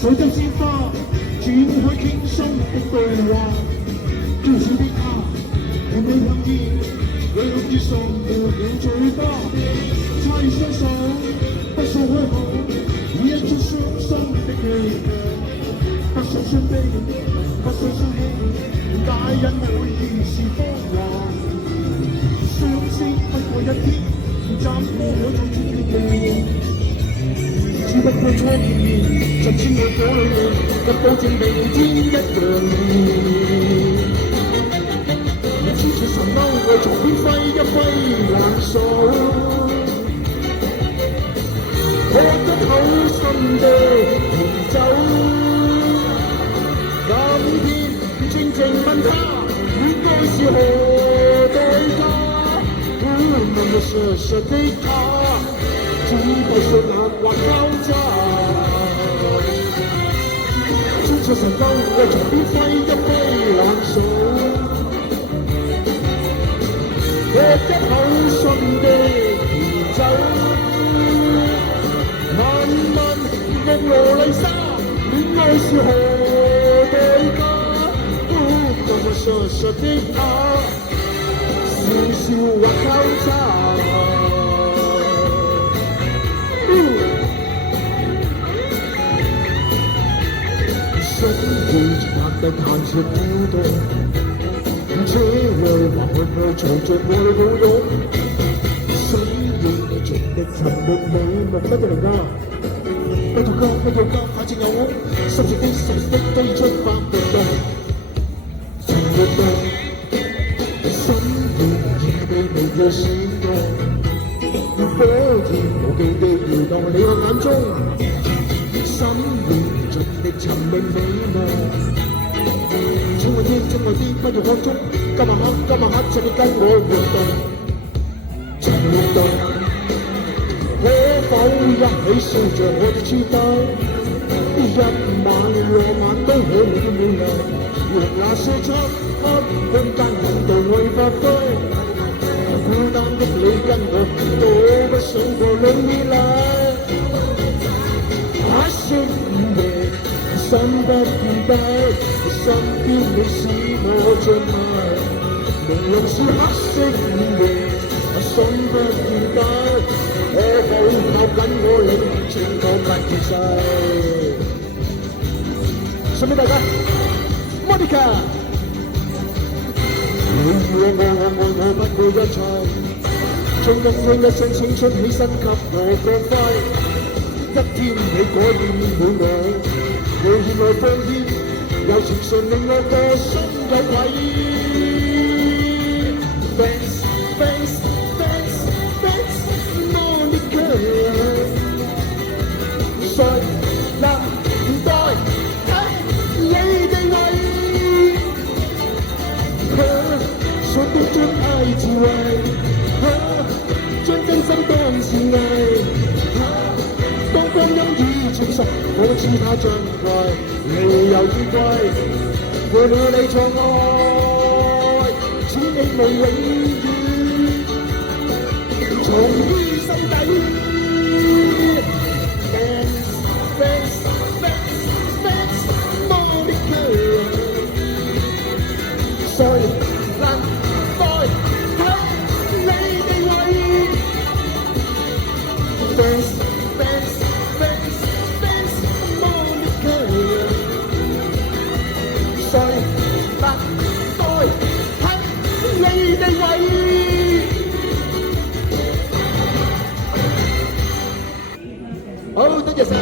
隨着鮮花展開輕鬆的對話，嬌小的她甜美香煙，兩隻唇沒了嘴巴，差異雙手不訴開口，以一出傷心的戲劇，不想傷悲，不想傷氣，大人會現時風華，相識不過一天，怎麼可做出決定？只不過初見面，就簽我火裏面，卻保證明天一樣熱。似出神勾，我從邊揮一揮冷手，喝得口心的甜酒。今天靜靜問他，戀愛是何代價？那麼傻傻的他。只不信眼或交叉，穿出神兜，我從邊揮一揮冷手，喝一口信的甜酒。問問夢羅麗莎，戀愛是何代價？那麼傻傻的他，笑笑或交叉。生活拍得彈舌飄動，車內或去去藏着愛抱擁，死應盡力尋覓美夢，不得嚟㗎，不到家不到家，反正有屋，濕碎的濕碎的都要出發活動，情活動，心願已被明日閃動，火焰無忌地搖蕩你我眼中，心願。盡力尋覓美夢，請我啲，請我啲，不要看中。今晚黑，請你跟我活動，情活動，可否一起笑着我的痴呆？一晚浪漫都可以的美麗，用那些漆黑空間引導我發揮。孤單的你跟我，都不想過裏來。心不見底，身邊你使我進迷，明亮是黑色午夜，心不見底，可否靠緊我你，請我不見世。送俾大家 ，Monica， 你我不顧一切，將一生青春犧牲給我光輝。一天你改變了我，無言來奉獻，柔情純令我個心有愧。Thanks, thanks, thanks, thanks, Monica。誰能代替你地位？說到真愛智慧，將真心當是藝。當光陰已證實，我知它珍貴，你又珍貴，為了你錯愛，此你無永遠，藏於心底。Thanks, thanks, thanks, thanks, Monica。誰能代替你地位 ？Thanks。好，多謝晒。